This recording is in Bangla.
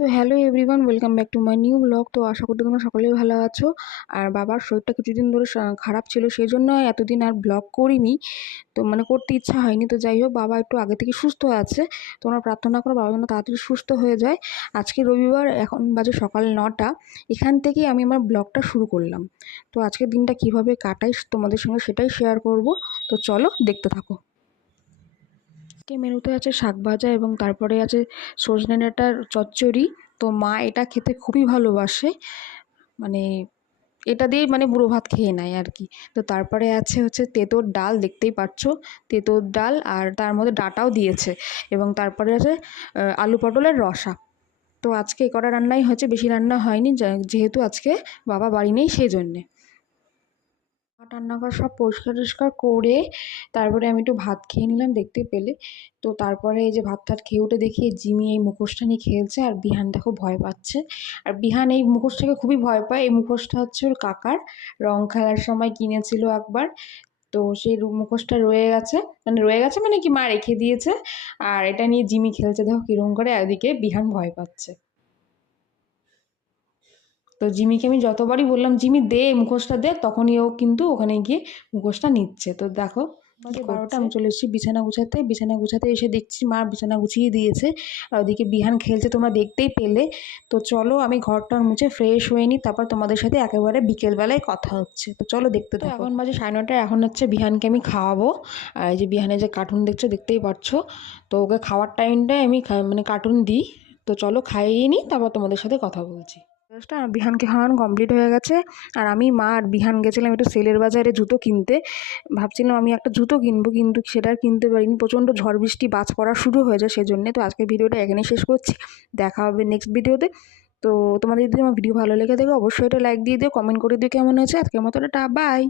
তো hello everyone, welcome back to my new blog. তো আশা করি তোমরা সকলেই ভালো আছো। আর বাবার শরীরটা কিছুদিন ধরে খারাপ ছিল, সেই জন্য এতদিন আর ব্লগ করিনি। তো করতে ইচ্ছা হয়নি। তো যাই হোক, বাবা একটু আগে থেকে সুস্থ আছে। তোমরা প্রার্থনা করো বাবা যেন তাড়াতাড়ি সুস্থ হয়ে যায়। আজকে রবিবার, এখন বাজে সকাল 9টা। এখান থেকেই আমি আমার ব্লগটা শুরু করলাম। তো আজকের দিনটা কিভাবে কাটাই তোমাদের সঙ্গে সেটাই শেয়ার করব। তো চলো দেখতে থাকো। আজকে মেনুতে আছে শাক ভাজা এবং তারপরে আছে সজনে ডাঁটার চচ্চড়ি। তো মা এটা খেতে খুবই ভালোবাসে, মানে এটা দিয়েই বুড়ো ভাত খেয়ে নেয় আর কি। তো তারপরে আছে হচ্ছে তেঁতোর ডাল, দেখতেই পাচ্ছ তেঁতোর ডাল, আর তার মধ্যে ডাঁটাও দিয়েছে। এবং তারপরে আছে আলু পটলের রসা। তো আজকে এই কটা রান্নাই হয়েছে, বেশি রান্না হয়নি যেহেতু আজকে বাবা বাড়ি নেই সেই জন্যে। রান্নাঘর সব পরিষ্কার টরিষ্কার করে তারপরে আমি একটু ভাত খেয়ে নিলাম দেখতে পেলে। তো তারপরে এই যে ভাত টাত খেয়ে উঠে দেখি জিমি এই মুখোশটা নিয়ে খেলছে, আর বিহান দেখো ভয় পাচ্ছে। আর বিহান এই মুখোশটাকে খুবই ভয় পায়। এই মুখোশটা হচ্ছে ওর কাকার, রং খেলার সময় কিনেছিল একবার। তো সেই মুখোশটা রয়ে গেছে কি মা রেখে দিয়েছে। আর এটা নিয়ে জিমি খেলছে, দেখো কিরম করে। একদিকে বিহান ভয় পাচ্ছে। তো জিমিকে আমি যতবারই বললাম জিমি দে মুখোশটা দে, তখনই ও কিন্তু ওখানে গিয়ে মুখোশটা নিচ্ছে। তো দেখো বাজে 12টা, আমি চলে এসেছি বিছানা গুছাতে এসে দেখছি মা বিছানা গুছিয়ে দিয়েছে, আর ওদিকে বিহান খেলছে, তোমরা দেখতেই পেলে। তো চলো আমি ঘরটা মুছে ফ্রেশ হয়ে নিই, তারপর তোমাদের সাথে একেবারে বিকেলবেলায় কথা হচ্ছে। তো চলো দেখতে থাকো। এখন বাজে 9:30, এখন হচ্ছে বিহানকে আমি খাওয়াবো। আর এই যে বিহানে যে কার্টুন দেখছো দেখতেই পাচ্ছ। তো ওকে খাওয়ার টাইমটায় আমি কার্টুন দিই। তো চলো খাইয়ে নিই, তারপর তোমাদের সাথে কথা বলছি। বিহানকে খাওয়ানো কমপ্লিট হয়ে গেছে। আর আমি, মা আর বিহান গেছিলাম একটু সেলের বাজারে জুতো কিনতে। ভাবছিলাম আমি একটা জুতো কিনবো, কিন্তু সেটা আর কিনতে পারিনি। প্রচণ্ড ঝড় বৃষ্টি বাজ পড়া শুরু হয়ে যায় সেজন্যে। তো আজকের ভিডিওটা এখানেই শেষ করছি, দেখা হবে নেক্সট ভিডিওতে। তো তোমাদের যদি আমার ভিডিও ভালো লেগে থাকে অবশ্যই এটা লাইক দিয়ে দিও, কমেন্ট করে দিও কেমন হয়েছে। আজকের মতো টাটা, বাই।